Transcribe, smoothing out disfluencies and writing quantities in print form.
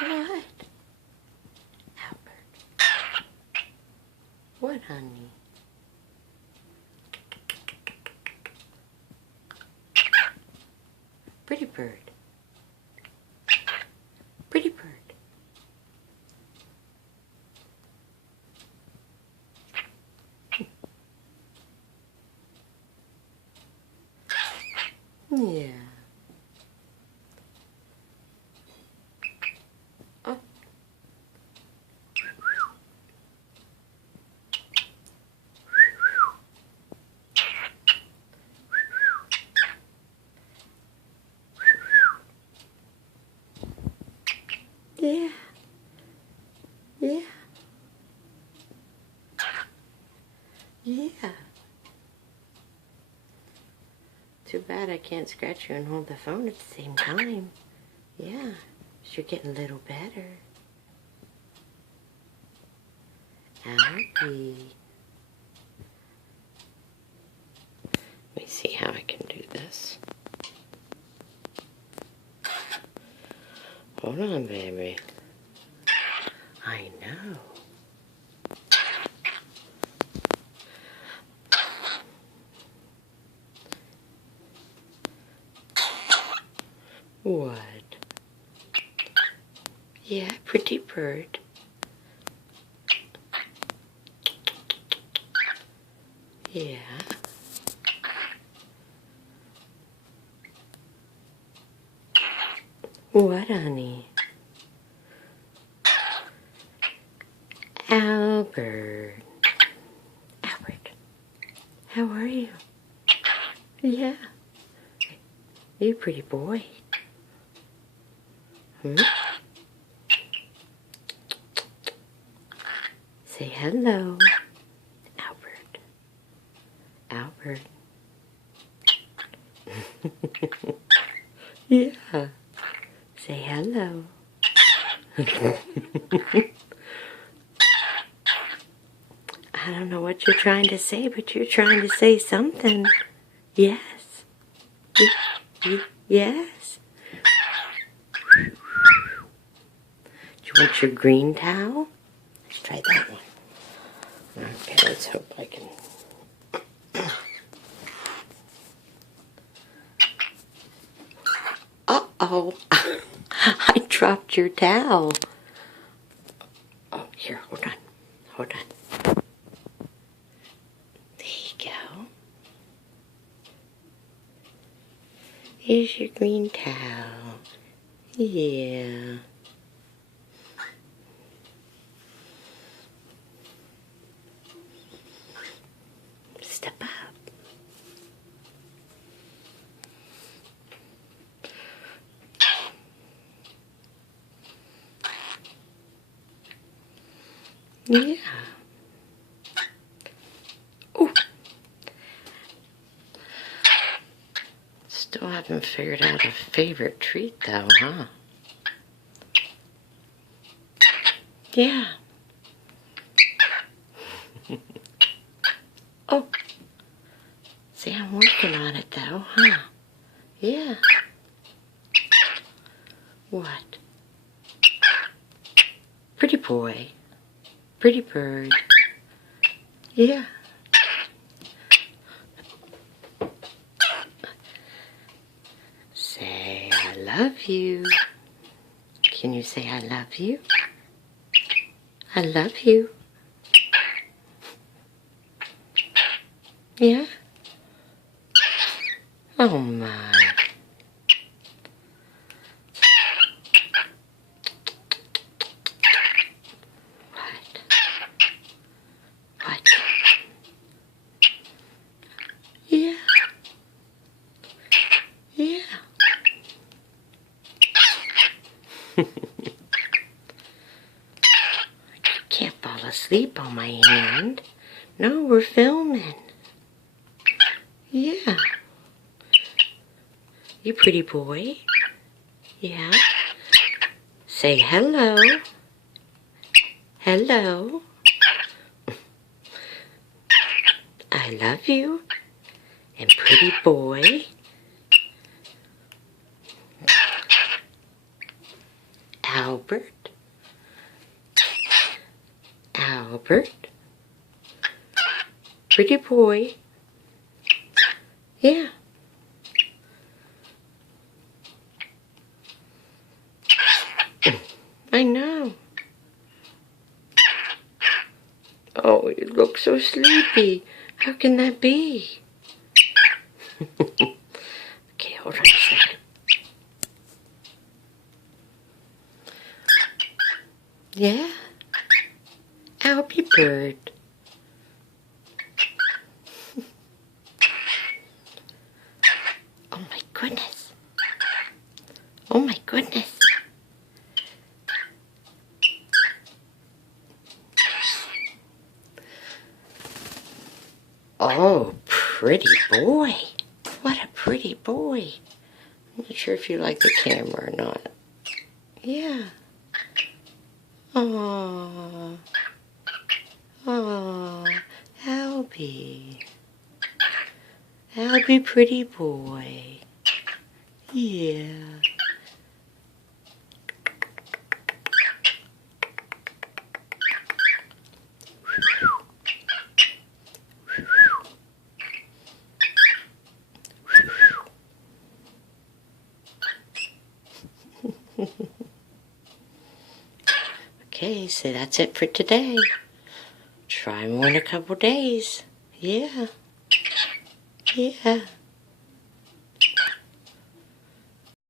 What? Albert. What, honey? Pretty bird. Pretty bird. Yeah. Oh. Yeah. Yeah. Yeah. Too bad I can't scratch you and hold the phone at the same time. Yeah. You're getting a little better. Albie. Let me see how I can do this. Hold on, baby. I know. What? Yeah, pretty bird. Yeah. What, honey? Albert. Albert. How are you? Yeah. You pretty boy. Hmm? Say hello. Albert. Albert. Yeah. Say hello. I don't know what you're trying to say, but you're trying to say something. Yes. Yes. Do you want your green towel? Let's try that one. Okay, let's hope I can. Uh-oh. I dropped your towel. Oh, here, hold on. Hold on. There you go. Here's your green towel. Yeah. Step up. Yeah. Ooh. Still haven't figured out a favorite treat though, huh? Yeah. Oh. See, I'm working on it though, huh? Yeah. What? Pretty boy. Pretty bird. Yeah. Say, I love you. Can you say, I love you? I love you. Yeah? Oh my. What? What? Yeah. Yeah. Can't fall asleep on my hand. No, we're filming. Yeah. You pretty boy. Yeah. Say hello. Hello. I love you. And pretty boy. Albert. Albert. Pretty boy. Yeah. I know. Oh, you look so sleepy. How can that be? Okay, hold on a second. Yeah? Albie bird. Oh my goodness. Oh my goodness. Oh, pretty boy. What a pretty boy. I'm not sure if you like the camera or not. Yeah. Aww. Aww. Albie. Albie, pretty boy. Yeah. Okay, so that's it for today. Try more in a couple days. Yeah. Yeah.